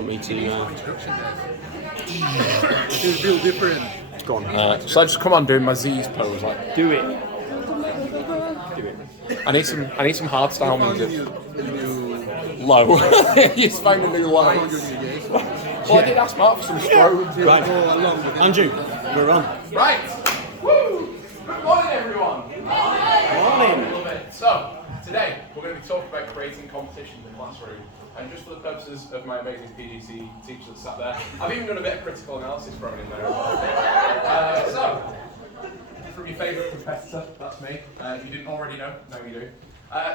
you want me to? Instruction guys. It feels different. Go on. So I just come on doing my Z's pose, like Do it. I need some hard style music. The new Low. He's found a new low. found your new gaze. Well, I did ask Mark for some strobe. Right. Go along with it. Andrew, we're on. Right. Woo! Good morning, everyone. Morning. Love it. So today we're going to be talking about creating competition in the classroom. And just for the purposes of my amazing PGC teacher that sat there, I've even done a bit of critical analysis thrown in there as well. So, from your favourite competitor, that's me. If you didn't already know, now you do.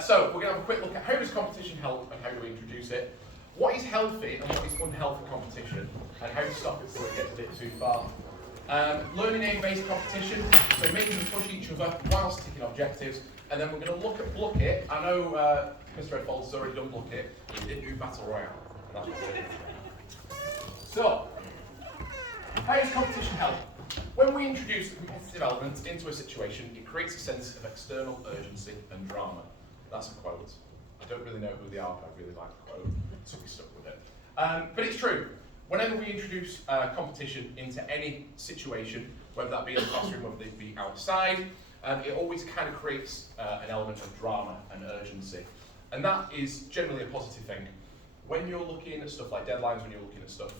So, we're going to have a quick look at how does competition help and how do we introduce it, what is healthy and what is unhealthy competition, and how to stop it before it gets a bit too far. Learning aid-based competition, so making them push each other whilst ticking objectives, and then we're going to look at Block It. I know Mr. Ed Falls has already done Block It, he didn't do Battle Royale, and that's what we did. So, how does competition help? When we introduce the competitive element into a situation, it creates a sense of external urgency and drama. That's a quote. I don't really know who they are, but I really like the quote, so we stuck with it. But it's true. Whenever we introduce competition into any situation, whether that be in the classroom, whether it be outside, it always kind of creates an element of drama and urgency. And that is generally a positive thing. When you're looking at stuff like deadlines, when you're looking at stuff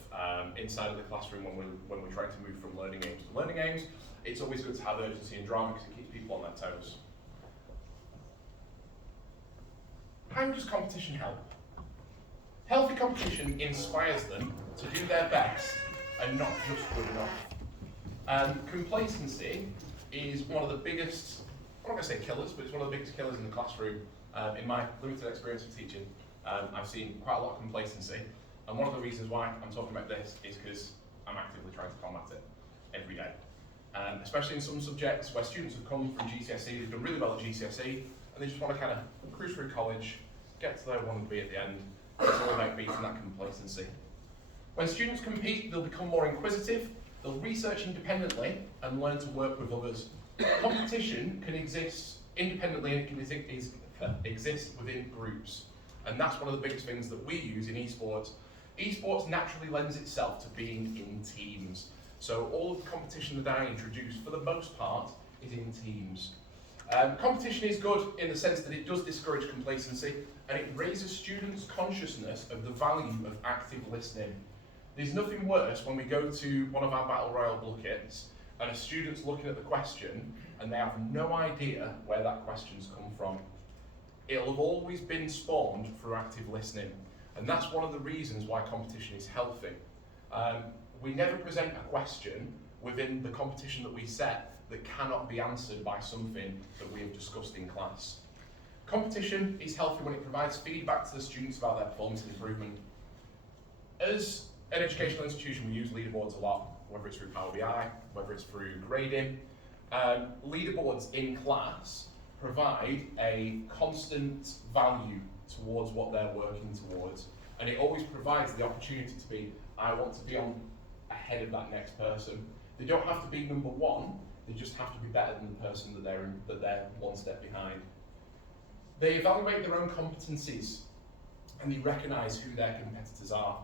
inside of the classroom, when we're trying to move from learning aims to learning aims, it's always good to have urgency and drama because it keeps people on their toes. How does competition help? Healthy competition inspires them to do their best and not just good enough. Complacency is one of the biggest, I'm not going to say killers, but it's one of the biggest killers in the classroom. In my limited experience of teaching, I've seen quite a lot of complacency, and one of the reasons why I'm talking about this is because I'm actively trying to combat it every day. Especially in some subjects where students have come from GCSE, they've done really well at GCSE, and they just want to kind of cruise through college, get to where they want to be at the end. It's all about beating that complacency. When students compete, they'll become more inquisitive, they'll research independently, and learn to work with others. Competition can exist independently and it can exist within groups. And that's one of the biggest things that we use in esports. Esports naturally lends itself to being in teams. So all of the competition that I introduce, for the most part, is in teams. Competition is good in the sense that it does discourage complacency and it raises students' consciousness of the value of active listening. There's nothing worse when we go to one of our Battle Royale Block-Its and a student's looking at the question and they have no idea where that question's come from. It'll have always been spawned through active listening, and that's one of the reasons why competition is healthy. We never present a question within the competition that we set that cannot be answered by something that we have discussed in class. Competition is healthy when it provides feedback to the students about their performance and improvement. As an educational institution, we use leaderboards a lot, whether it's through Power BI, whether it's through grading. Leaderboards in class provide a constant value towards what they're working towards, and it always provides the opportunity to be, I want to be on ahead of that next person. They don't have to be number one, they just have to be better than the person that they're one step behind. They evaluate their own competencies and they recognise who their competitors are.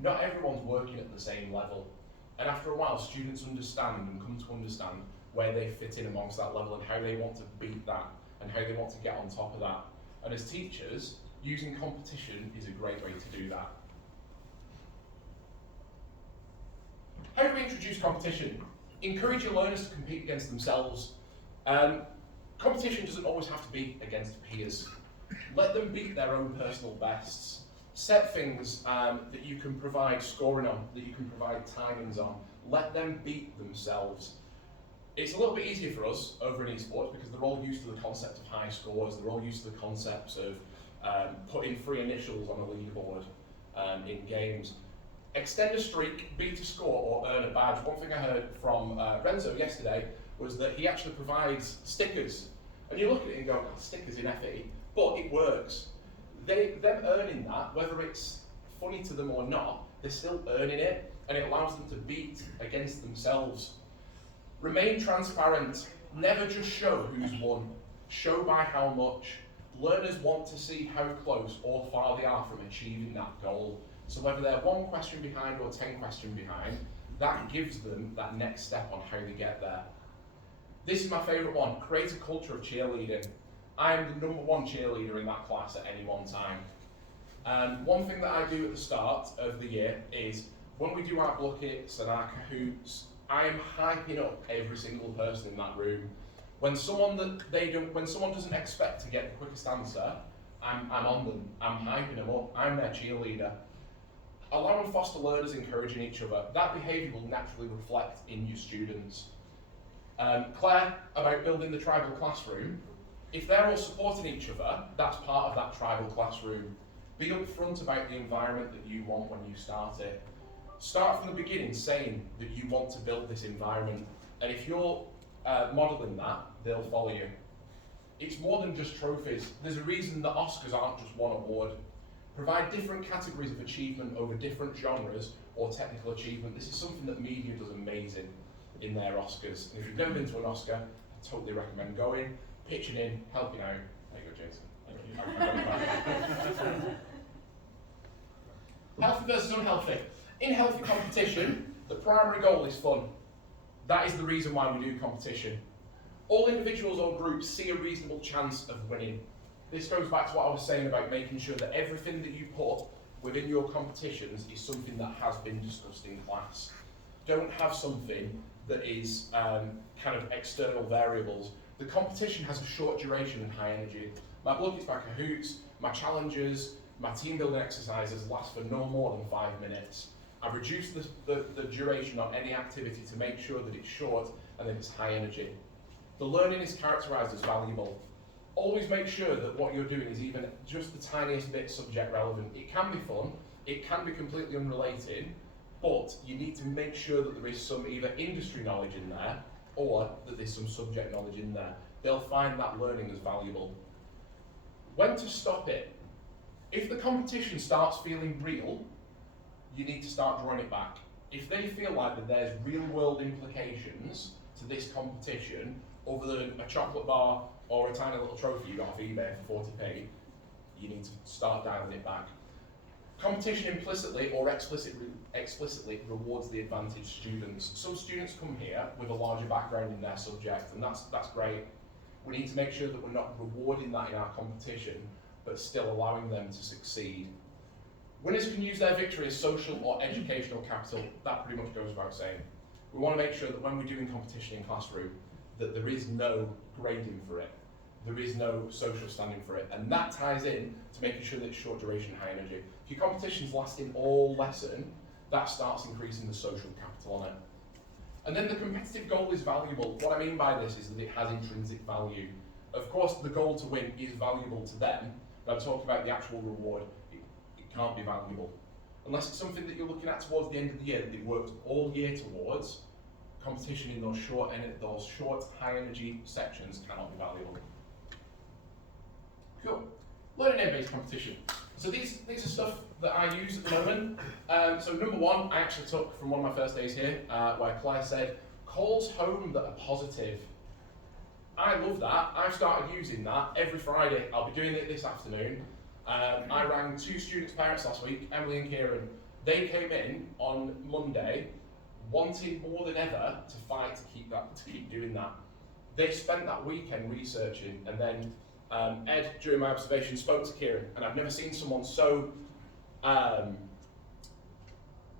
Not everyone's working at the same level, and after a while students understand and come to understand where they fit in amongst that level and how they want to beat that and how they want to get on top of that. And as teachers, using competition is a great way to do that. How do we introduce competition? Encourage your learners to compete against themselves. Competition doesn't always have to be against peers. Let them beat their own personal bests. Set things that you can provide scoring on, that you can provide timings on. Let them beat themselves. It's a little bit easier for us over in esports because they're all used to the concept of high scores, they're all used to the concepts of putting 3 initials on a leaderboard in games. Extend a streak, beat a score, or earn a badge. One thing I heard from Renzo yesterday was that he actually provides stickers. And you look at it and go, stickers in FE, but it works. Them earning that, whether it's funny to them or not, they're still earning it, and it allows them to beat against themselves. Remain transparent. Never just show who's won. Show by how much. Learners want to see how close or far they are from achieving that goal. So whether they're 1 question behind or 10 questions behind, that gives them that next step on how they get there. This is my favourite one, create a culture of cheerleading. I am the #1 cheerleader in that class at any one time. One thing that I do at the start of the year is, when we do our buckets and our Kahoots, I am hyping up every single person in that room. When someone doesn't expect to get the quickest answer, I'm on them. I'm hyping them up. I'm their cheerleader. Allow and foster learners encouraging each other. That behaviour will naturally reflect in your students. Claire, about building the tribal classroom. If they're all supporting each other, that's part of that tribal classroom. Be upfront about the environment that you want when you start it. Start from the beginning saying that you want to build this environment, and if you're modelling that, they'll follow you. It's more than just trophies. There's a reason that Oscars aren't just one award. Provide different categories of achievement over different genres or technical achievement. This is something that media does amazing in their Oscars. And if you've never been to an Oscar, I totally recommend going, pitching in, helping out. There you go, Jason. Thank you. Healthy versus unhealthy. In healthy competition, the primary goal is fun. That is the reason why we do competition. All individuals or groups see a reasonable chance of winning. This goes back to what I was saying about making sure that everything that you put within your competitions is something that has been discussed in class. Don't have something that is kind of external variables. The competition has a short duration and high energy. My buckets, my Kahoots, my challenges, my team building exercises last for no more than 5 minutes. I've reduced the duration on any activity to make sure that it's short and that it's high energy. The learning is characterised as valuable. Always make sure that what you're doing is even just the tiniest bit subject relevant. It can be fun, it can be completely unrelated, but you need to make sure that there is some either industry knowledge in there or that there's some subject knowledge in there. They'll find that learning as valuable. When to stop it? If the competition starts feeling real, you need to start drawing it back. If they feel like that there's real world implications to this competition, other than a chocolate bar or a tiny little trophy you got off eBay for 40p, you need to start dialing it back. Competition implicitly or explicitly rewards the advantaged students. Some students come here with a larger background in their subject, and that's great. We need to make sure that we're not rewarding that in our competition, but still allowing them to succeed. Winners can use their victory as social or educational capital. That pretty much goes without saying. We want to make sure that when we're doing competition in classroom, that there is no grading for it. There is no social standing for it. And that ties in to making sure that it's short duration, high energy. If your competition's lasting all lesson, that starts increasing the social capital on it. And then the competitive goal is valuable. What I mean by this is that it has intrinsic value. Of course, the goal to win is valuable to them, but I'm talking about the actual reward. It can't be valuable. Unless it's something that you're looking at towards the end of the year that they've worked all year towards, competition in those short, high energy sections cannot be valuable. Cool. Learning aid-based competition. So these are stuff that I use at the moment. So number 1, I actually took from one of my first days here, where Claire said, calls home that are positive. I love that. I've started using that every Friday. I'll be doing it this afternoon. I rang 2 students' parents last week, Emily and Kieran. They came in on Monday, wanted more than ever to fight to keep doing that. They spent that weekend researching, and then Ed, during my observation, spoke to Kieran, and I've never seen someone so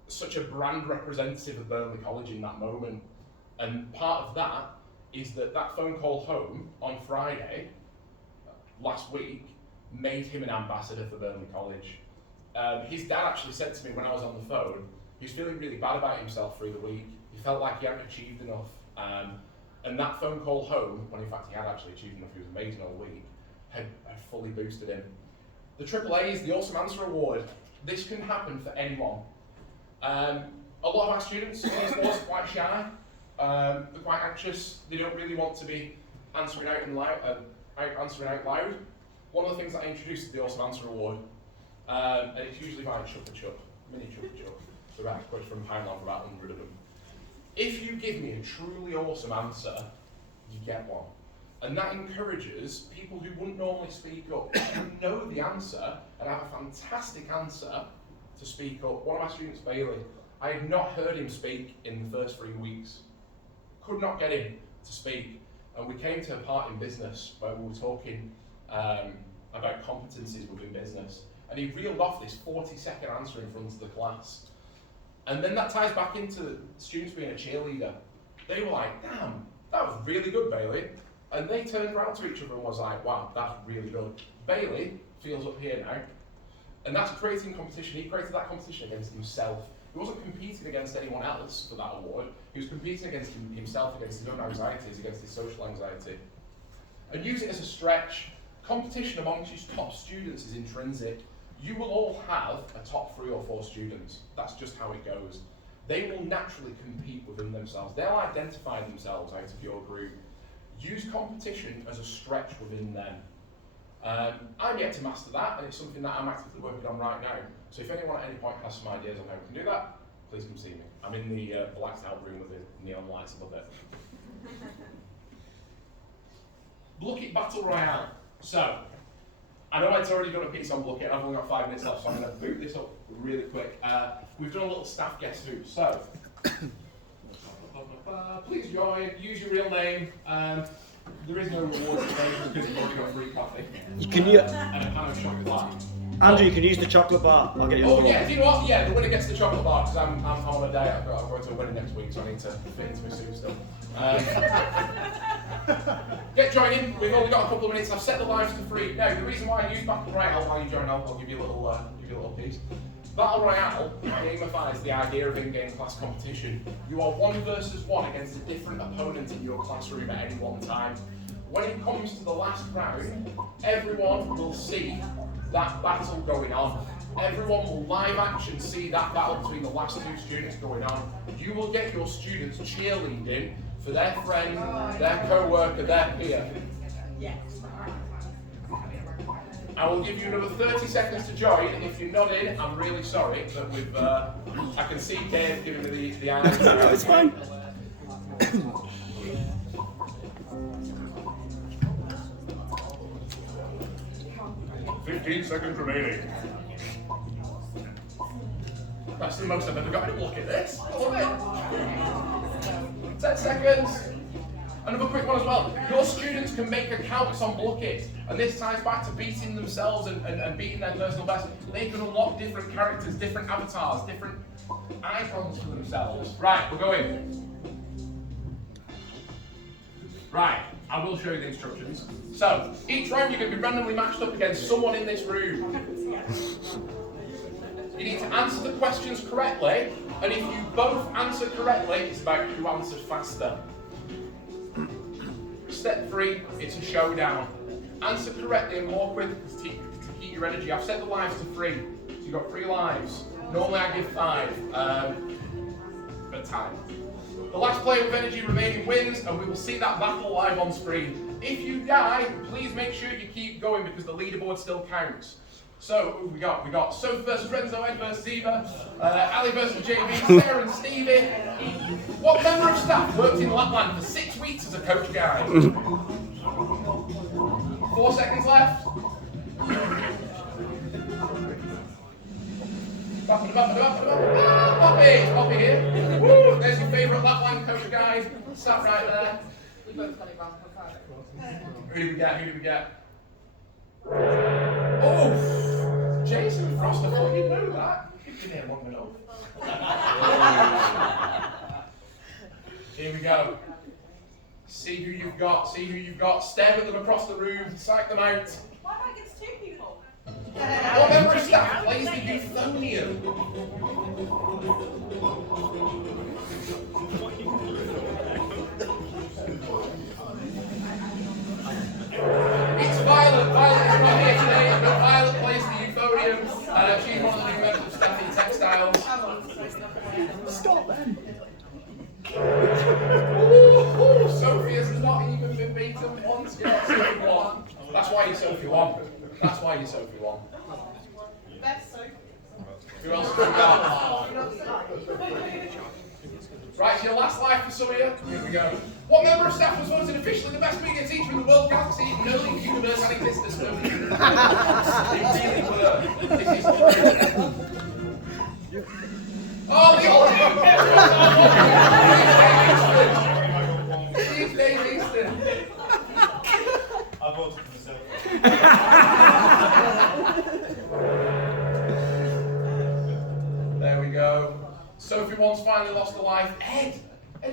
such a brand representative of Burnley College in that moment. And part of that is that phone call home on Friday last week made him an ambassador for Burnley College. His dad actually said to me when I was on the phone, he was feeling really bad about himself through the week. He felt like he hadn't achieved enough. And that phone call home, when in fact he had actually achieved enough, he was amazing all week, had fully boosted him. The AAA is the Awesome Answer Award. This can happen for anyone. A lot of our students in these awards are quite shy. They're quite anxious. They don't really want to be answering out loud. One of the things that I introduced is the Awesome Answer Award, and it's usually by Chupa Chup, mini Chupa Chup. So that's quotes from Heinlein for about 100 of them. If you give me a truly awesome answer, you get one. And that encourages people who wouldn't normally speak up, who know the answer and have a fantastic answer, to speak up. One of my students, Bailey, I had not heard him speak in the first 3 weeks. Could not get him to speak. And we came to a part in business where we were talking about competencies within business. And he reeled off this 40-second answer in front of the class. And then that ties back into students being a cheerleader. They were like, damn, that was really good, Bailey. And they turned around to each other and was like, wow, that's really good. Bailey feels up here now. And that's creating competition. He created that competition against himself. He wasn't competing against anyone else for that award. He was competing against himself, against his own anxieties, against his social anxiety. And use it as a stretch. Competition amongst your top students is intrinsic. You will all have a top 3 or 4 students. That's just how it goes. They will naturally compete within themselves. They'll identify themselves out of your group. Use competition as a stretch within them. I'm yet to master that, and it's something that I'm actively working on right now. So if anyone at any point has some ideas on how we can do that, please come see me. I'm in the blacked out room with the neon lights above it. Blucket Battle Royale. So, I know I've already done a piece on Blucket, I've only got 5 minutes left, so I'm going to boot this up really quick. We've done a little staff guess who, so, please join, use your real name. There is no reward today because you've already got free coffee. Can you, And a pan of chocolate. Andrew, you can use the chocolate bar. I'll get you. Oh yeah, do you know what? Yeah, the winner gets the chocolate bar because I'm on a diet. I'm going to a wedding next week, so I need to fit into my suit still. Get joining. We've only got a couple of minutes. I've set the lives to free. Now, the reason why I use Battle Royale while you join, I'll give you a little piece. Battle Royale gamifies the idea of in-game class competition. You are 1 versus 1 against a different opponent in your classroom at any one time. When it comes to the last round, everyone will see that battle going on. Everyone will live action see that battle between the last 2 students going on. You will get your students cheerleading for their friend, their co-worker, their peer. I will give you another 30 seconds to join. If you're not in, I'm really sorry, but we've, I can see Dave giving me the eyes. No, it's fine. 15 seconds remaining. That's the most I've ever got. Look at this. I love it. 10 seconds. Another quick one as well. Your students can make accounts on Blucket, and this ties back to beating themselves and beating their personal best. They can unlock different characters, different avatars, different icons for themselves. Right, we're going. Right, I will show you the instructions. So, each round you're going to be randomly matched up against someone in this room. You need to answer the questions correctly, and if you both answer correctly, it's about who answered faster. Step 3, it's a showdown. Answer correctly and more quickly to keep your energy. I've set the lives to 3, so you've got 3 lives. Normally I give 5 at time. The last player with energy remaining wins, and we will see that battle live on screen. If you die, please make sure you keep going because the leaderboard still counts. So, who we got? We got Sophie versus Renzo, Ed versus Eva, Ali versus JB, Sarah and Stevie. What member of staff worked in Lapland for 6 weeks as a coach guide? 4 seconds left. Poppy here. Woo, there's your favourite Lapland coach guide. Sat right there. We both got it wrong. Who did we get? Oh, Jason Frost, I thought you'd know that. You've been here long enough. Here we go. See who you've got. Stare at them across the room. Psych them out. Why not against 2 people? What member of staff plays the euphonium? It's Violet. Violet is not here today, but Violet plays the euphonium. She's one of the new members of staff in textiles. Stop then. Ooh, Sophie has not even been beaten once yet. Sophie won. That's why you're Sophie won. Best Sophie. Who else have we got? Right, so your last life for some of you. Here we go. What member of staff was voted officially the best media teacher in the world galaxy, knowing the universe had existed? They really were. This is true. Oh, the old Steve Dave Easton. I voted for myself. There we go. Sophie once finally lost a life. Ed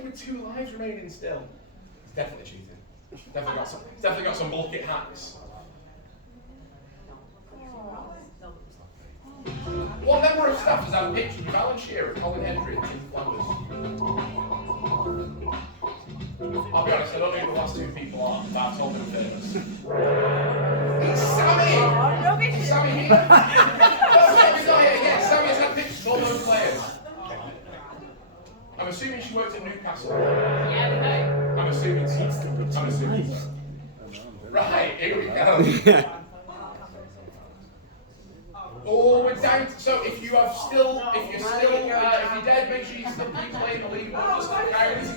with 2 lives remaining still. It's definitely cheating. Definitely got some bullshit hacks. One member of staff has had pictures with Alan Shearer and Colin Hendry in Flanders. I'll be honest, I don't know who the last 2 people are, but I've told them famous. It's Sammy! Is Sammy here? Oh, Sammy's not here. Yes, Sammy has had pictures of all those players. I'm assuming she worked in Newcastle. I'm assuming so. I'm assuming so. Right, here we go. Oh, we're down. So if you're dead, make sure you still keep playing the league. Just like Iris.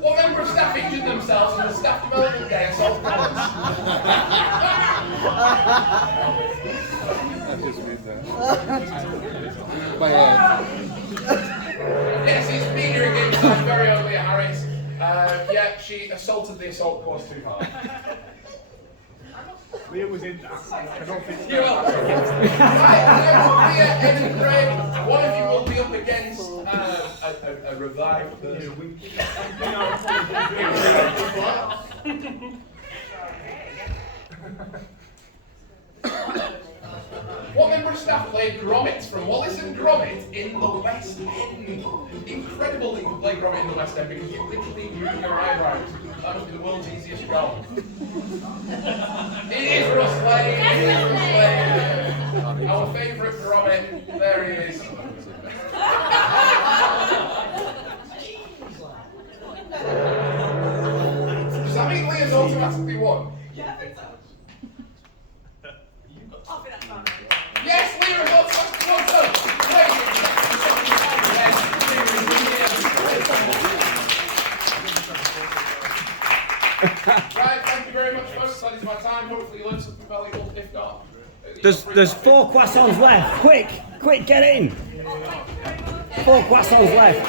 What member of staff injured themselves in the staff development day at Salt Collins? I just read that. My head. Yes, it's been here again. I'm very early at Harris. Yeah, she assaulted the assault course too hard. Leah was in that. I don't think You're welcome. Right, Leah, Ed and Craig, one of you will be up against a revived person. What member of staff played Gromit from Wallace and Gromit in the West End? Incredible that you can play Gromit in the West End because you literally move your eyebrows. That must be the world's easiest job. It is Russ Lane. It is Russ Lane. Our favourite Gromit. There he is. Does that mean Leah's automatically won? Yeah, I think so. I'll be that fun. Yes, Leah is automatically won. Right, thank you very much, folks. That is my time. Hopefully you learned something valuable. If not, There's 4 croissants left. Quick, get in. 4 croissants left.